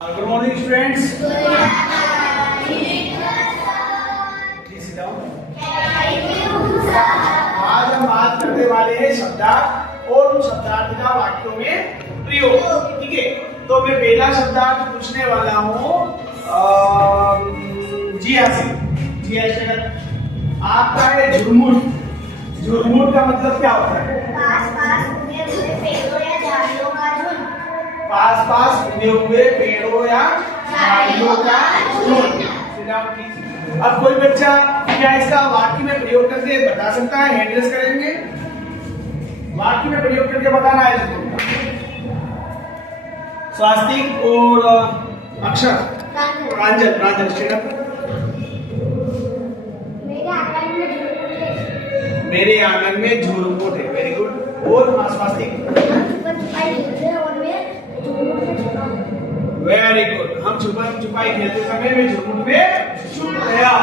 Good morning, students. Please sit down. आज हम बात करने वाले हैं शब्दार्थ और उन शब्दार्थ का वाक्यों में प्रयोग। ठीक है, तो मैं पहला शब्दार्थ पूछने वाला हूँ जिया से। जिया से आपका है झुरमुट। झुरमुट का मतलब क्या होता है? पास पास उगे हुए पेड़ों या झाड़ियों का झुंड। अब कोई बच्चा क्या इसका वाक्य में प्रयोग करके बता सकता है? हैंड रेज करेंगे। वाक्य में प्रयोग करके बताना है तुमको। स्वास्तिक और अक्षर प्रांजल मेरे आंगन में झुरमुट है। Very good. और स्वास्तिक वेरी गुड। हम छुपाई खेलते समय में झुरमुट में छुप गया।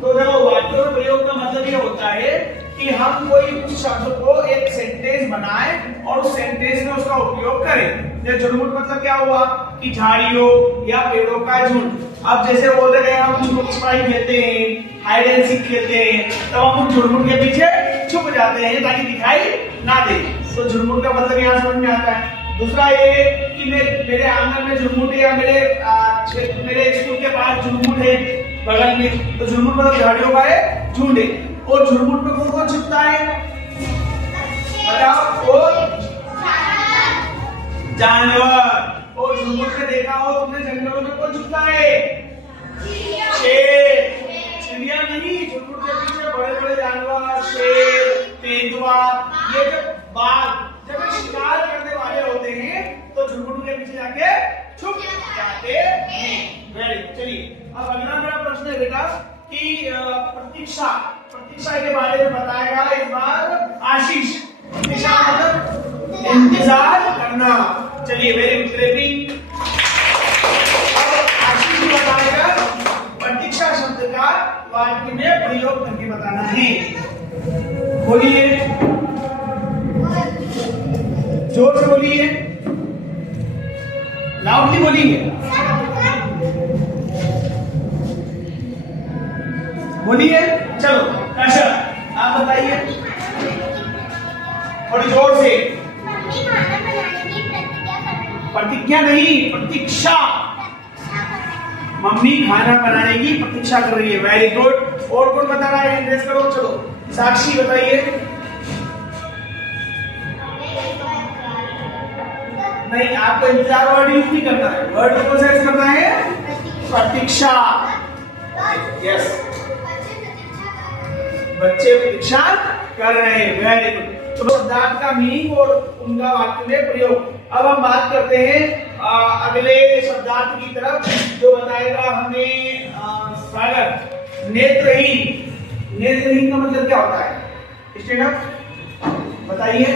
तो देखो वाक्य में प्रयोग का मतलब ये होता है कि हम कोई उस शब्द को एक सेंटेंस बनाए और उस सेंटेंस में उसका उपयोग करें। जैसे झुरमुट मतलब क्या हुआ कि झाड़ियों या पेड़ों का झुंड। अब जैसे बोल रहे हैं हम छुपाई खेलते हैं, हाइड एंड सीक खेलते हैं, तो हम उस झुरमुट के पीछे छुप जाते हैं ताकि दिखाई ना दे। तो झुरमुट का मतलब यहाँ समझ में आता है। दूसरा ये कि मेरे आंगन में झुरमुट है या मेरे स्कूल के पास झुरमुट है बगल में, तो झुरमुट मतलब झाड़ियों का है झुंड है। और झुरमुट में कौन कौन छुपता है बताओ? और जानवर। और झुरमुट में देखा हो तुमने जंगलों में कौन छुपता है? शेर। चिड़िया नहीं, झुरमुट के पीछे बड़े बड़े जानवर, शेर, तेंदुआ, ये बाघ जब शिकार करने वाले होते हैं तो झुरमुट के पीछे जाके छुप जाते हैं। Very good. चलिए अब अगला मेरा प्रश्न है बेटा कि प्रतीक्षा के बारे में बताएगा इस बार आशीष। प्रतीक्षा मतलब इंतजार करना। चलिए वेरी गुड। क्लैपिंग। अब आशीष बताएगा प्रतीक्षा शब्द का वाक्य में प्रयोग करके बताना है। बोलिए, जोर से बोलिए, लाउडली बोलिए, बोलिए। चलो अच्छा आप बताइए थोड़ी जोर से। प्रतिज्ञा नहीं, प्रतीक्षा। मम्मी खाना बनाने की प्रतीक्षा कर रही है। Very good. और कौन बता रहा है? इंग्रेज करो। चलो साक्षी बताइए। नहीं, आपको इंतजार वर्ड यूज नहीं करना है। वर्ड कौन सा यूज करना है? प्रतीक्षा। यस, बच्चे प्रतीक्षा कर रहे हैं। Very good. तो शब्दार्थ का मीनिंग और उनका वाक्य में प्रयोग। अब हम बात करते हैं अगले शब्दार्थ की तरफ जो बताएगा हमें सागर। नेत्रहीन। नेत्रहीन का मतलब क्या होता है? स्टैंड अप बताइए।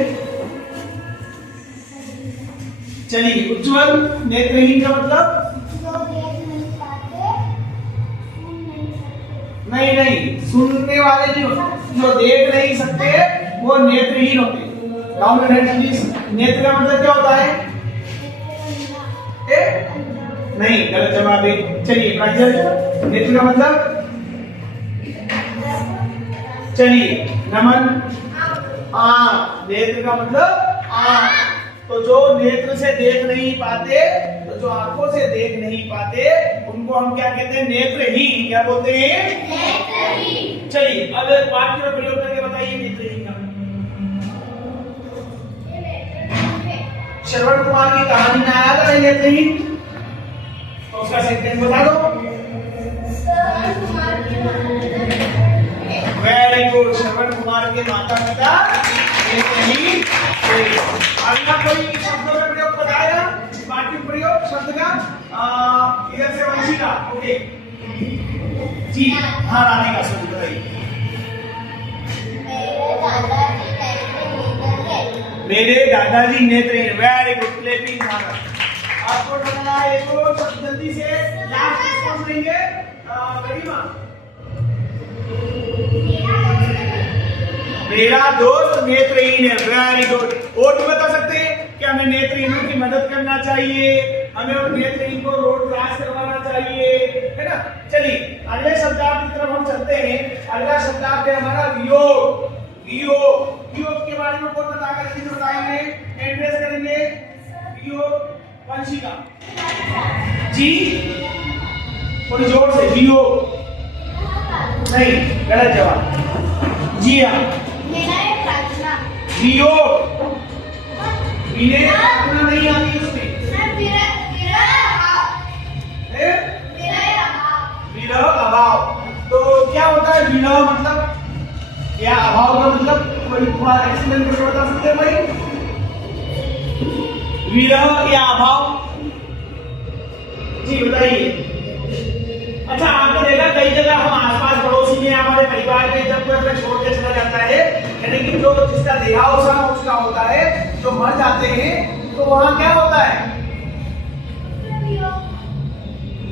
चलिए उज्जवल। नेत्रहीन का मतलब? नहीं, सुनने वाले जो देख नहीं सकते वो नेत्रहीन होते हैं। Down the ahead please. नेत्र का मतलब क्या होता है? नहीं, गलत जवाब है। चलिए प्रांजल। नेत्र का मतलब? चलिए नमन। आंख। नेत्र का मतलब आंख। तो जो नेत्र से देख नहीं पाते, तो जो आंखों से देख नहीं पाते, उनको हम क्या कहते हैं? नेत्रहीन। क्या बोलते हैं? नेत्रहीन। चलिए अब वाक्य में प्रयोग करके बताइए नेत्रहीन का। श्रवण कुमार की कहानी में आया था नेत्रहीन, तो उसका सेंटेंस बता दो। Very good. श्रवण कुमार के माता पिता नेत्रहीन। अगला कोई शब्दों में प्रयोग बताएगा? वाक्य प्रयोग शब्द का इधर से वंशिका। ओके जी हाँ, रानी का शब्द बताइए। मेरे दादाजी नेत्रहीन। Very good. क्लैपिंग। आपको बताना है तो जल्दी से लास्ट रिस्पॉन्स देंगे। गरिमा। मेरा दोस्त नेत्रहीन है। Very good. और भी बता सकते हैं कि हमें नेत्रहीनों की मदद करना चाहिए, हमें उन नेत्रहीन को रोड चलिए अगले शब्दार्थ की तरफ हम चलते हैं। अगला शब्दार्थ है हमारा वियोग। वियोग, वियोग के बारे में कौन बताकर किसे बताएंगे, एड्रेस करेंगे? वियोग वंशिका जी, थोड़ी जोर से। वियोग नहीं, गलत जवाब। जी हाँ, वियोग, विनय प्रार्थना नहीं आती उसमें। विरह अभाव। तो क्या होता है विरह मतलब या अभाव का मतलब? कोई थोड़ा एक्सप्लेन करके बता सकते हैं भाई? विरह या अभाव जी बताइए। अच्छा, आपने देखा कई जगह हम आसपास पड़ोसी में, हमारे परिवार में जब कोई हमें छोड़ के चला जाता है, यानी कि जो जिसका देहावसान उसका होता है, जो मर जाते हैं, तो वहां क्या होता है?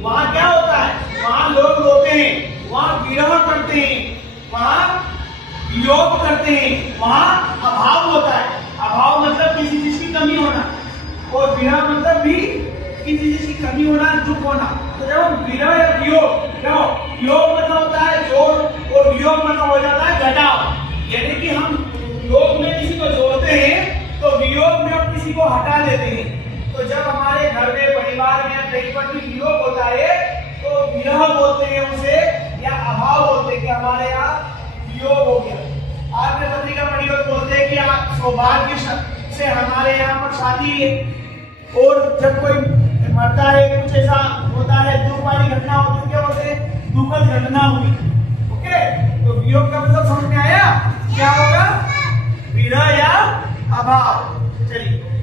वहां क्या होता है? वहां लोग रोते हैं, वहां विरह करते हैं, वहां वियोग करते हैं, वहां अभाव होता है। अभाव मतलब किसी चीज की कमी होना, और विरह मतलब भी किसी चीज की कमी होना, दुख होना। तो जब हम विरह या वियोग, योग मतलब होता है जोड़ और वियोग मतलब हो जाता है घटाव। यानी कि हम योग में किसी को जोड़ते हैं तो वियोग में हम किसी को हटा देते हैं। तो जब हमारे घर में, परिवार में कहीं पर भी वियोग होता है तो विरह बोलते हैं उसे, या अभाव बोलते हैं कि हमारे यहाँ वियोग हो गया। आपने पत्रिका पढ़ी और बोलते हैं कि आप सौभाग्य से हमारे यहाँ पर शादी है, और जब कोई मरता है, कुछ ऐसा होता है, दुख वाली घटना होती है, क्या बोलते हैं? दुखद घटना हुई। ओके, तो वियोग का मतलब समझ में आया? क्या होगा? विरह या अभाव। चलिए